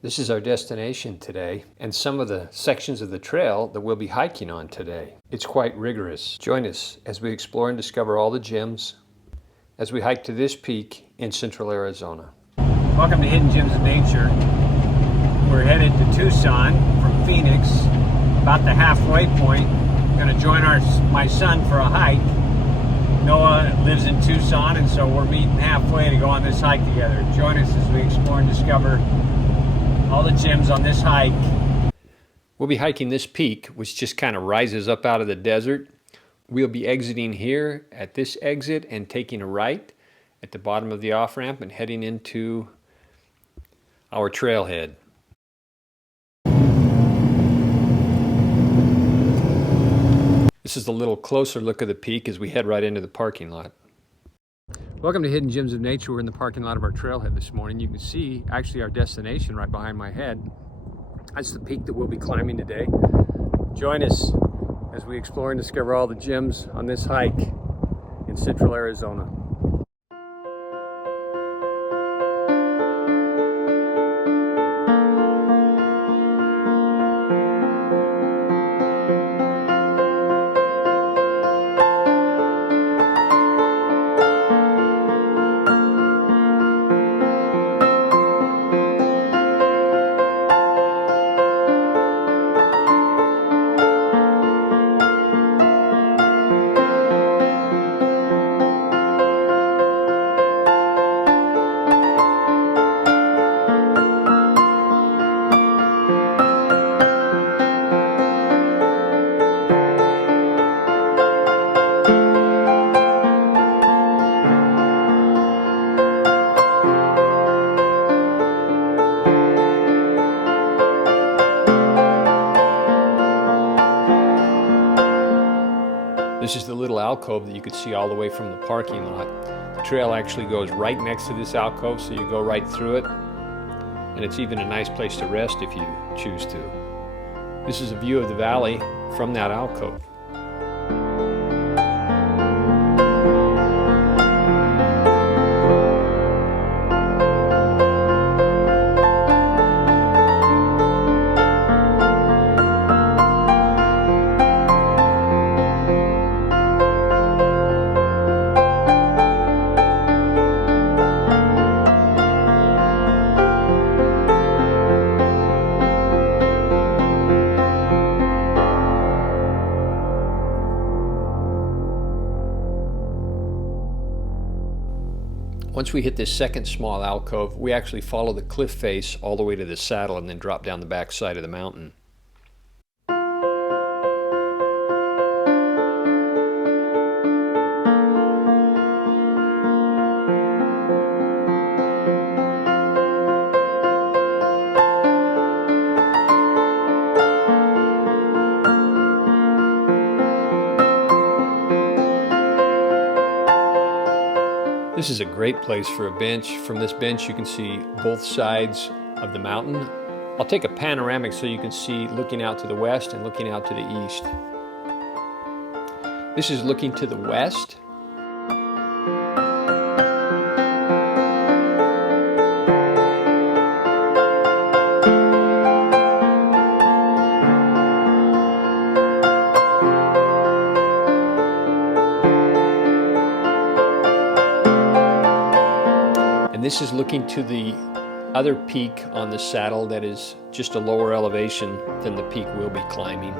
This is our destination today and some of the sections of the trail that we'll be hiking on today. It's quite rigorous. Join us as we explore and discover all the gems as we hike to this peak in central Arizona. Welcome to Hidden Gems of Nature. We're headed to Tucson from Phoenix, about the halfway point. Going to join my son for a hike. Noah lives in Tucson, and so we're meeting halfway to go on this hike together. Join us as we explore and discover all the gems on this hike. We'll be hiking this peak, which just kind of rises up out of the desert. We'll be exiting here at this exit and taking a right at the bottom of the off-ramp and heading into our trailhead. This is a little closer look of the peak as we head right into the parking lot. Welcome to Hidden Gems of Nature. We're in the parking lot of our trailhead this morning. You can see actually our destination right behind my head. That's the peak that we'll be climbing today. Join us as we explore and discover all the gems on this hike in central Arizona. This is the little alcove that you could see all the way from the parking lot. The trail actually goes right next to this alcove, so you go right through it. And it's even a nice place to rest if you choose to. This is a view of the valley from that alcove. Once we hit this second small alcove, we actually follow the cliff face all the way to the saddle and then drop down the back side of the mountain. This is a great place for a bench. From this bench you can see both sides of the mountain. I'll take a panoramic so you can see looking out to the west and looking out to the east. This is looking to the west. And this is looking to the other peak on the saddle that is just a lower elevation than the peak we'll be climbing.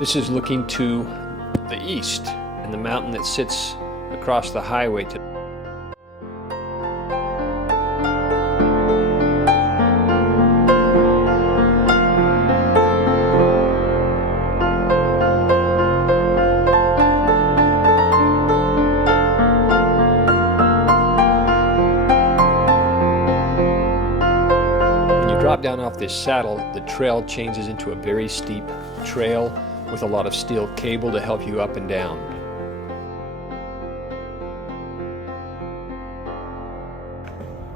This is looking to the east and the mountain that sits across the highway to drop down off this saddle, the trail changes into a very steep trail with a lot of steel cable to help you up and down.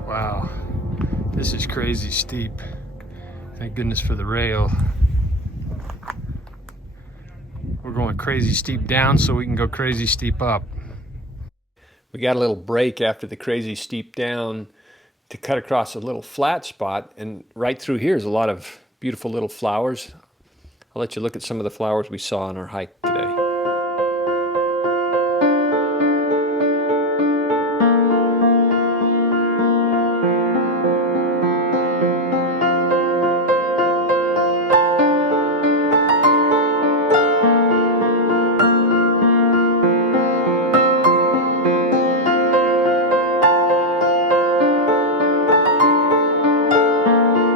Wow, this is crazy steep. Thank goodness for the rail. We're going crazy steep down so we can go crazy steep up. We got a little break after the crazy steep down to cut across a little flat spot, and right through here is a lot of beautiful little flowers. I'll let you look at some of the flowers we saw on our hike today.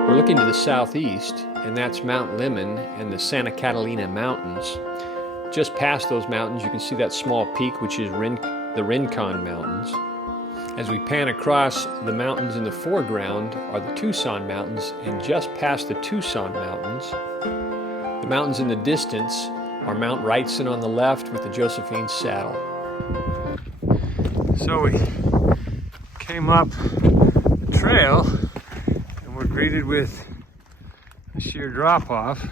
We're looking to the southeast, and that's Mount Lemmon and the Santa Catalina Mountains. Just past those mountains, you can see that small peak, which is the Rincon Mountains. As we pan across, the mountains in the foreground are the Tucson Mountains, and just past the Tucson Mountains, the mountains in the distance are Mount Wrightson on the left with the Josephine Saddle. So we came up the trail, and we're greeted with a sheer drop-off.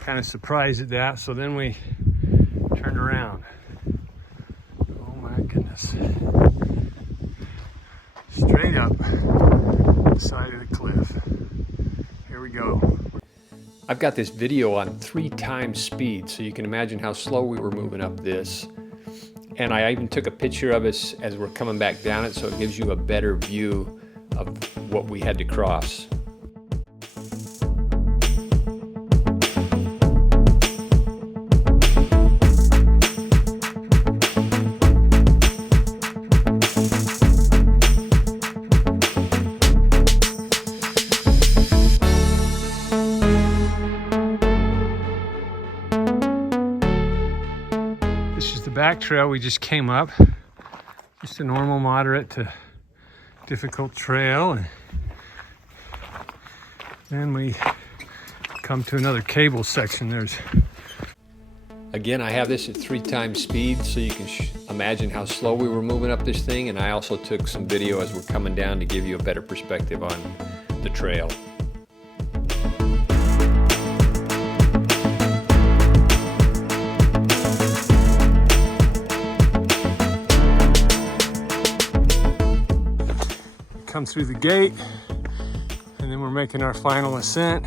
Kind of surprised at that, so then we turned around. Oh my goodness. Straight up the side of the cliff. Here we go. I've got this video on 3 times speed, so you can imagine how slow we were moving up this. And I even took a picture of us as we're coming back down it, so it gives you a better view of what we had to cross. This is the back trail we just came up. Just a normal moderate to difficult trail. And then we come to another cable section. Again, I have this at 3 times speed, so you can imagine how slow we were moving up this thing. And I also took some video as we're coming down to give you a better perspective on the trail. Come through the gate, and then we're making our final ascent.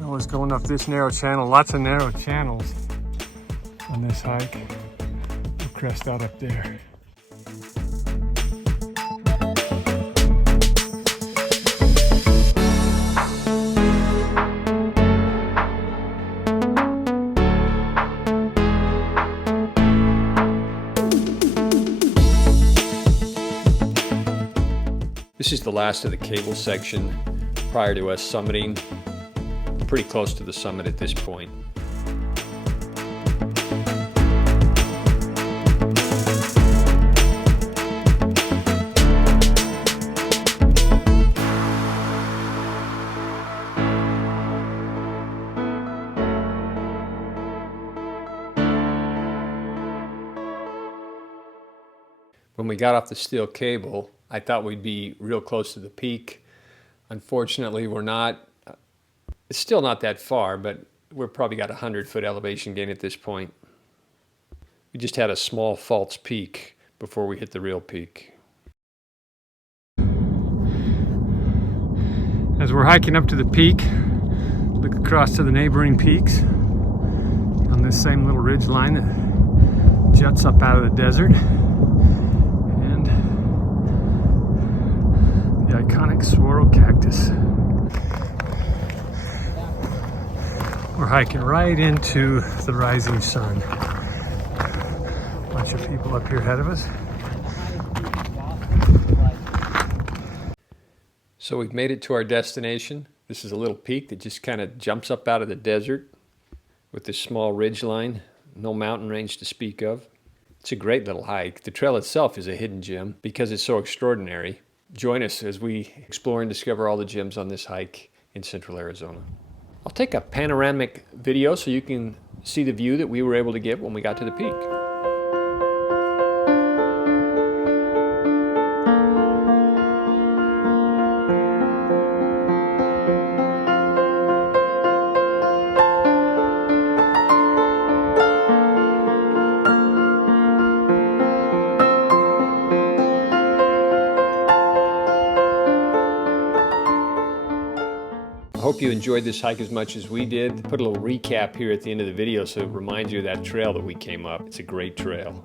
Noah's going up this narrow channel, lots of narrow channels on this hike. We'll crest out up there. This is the last of the cable section prior to us summiting. Pretty close to the summit at this point. When we got off the steel cable, I thought we'd be real close to the peak. Unfortunately, we're not. It's still not that far, but we're probably got 100-foot elevation gain at this point. We just had a small false peak before we hit the real peak. As we're hiking up to the peak, look across to the neighboring peaks on this same little ridge line that juts up out of the desert. Iconic saguaro cactus. We're hiking right into the rising sun. Bunch of people up here ahead of us. So we've made it to our destination. This is a little peak that just kind of jumps up out of the desert with this small ridge line. No mountain range to speak of. It's a great little hike. The trail itself is a hidden gem because it's so extraordinary. Join us as we explore and discover all the gems on this hike in central Arizona. I'll take a panoramic video so you can see the view that we were able to get when we got to the peak. hope you enjoyed this hike as much as we did. Put a little recap here at the end of the video so it reminds you of that trail that we came up. It's a great trail.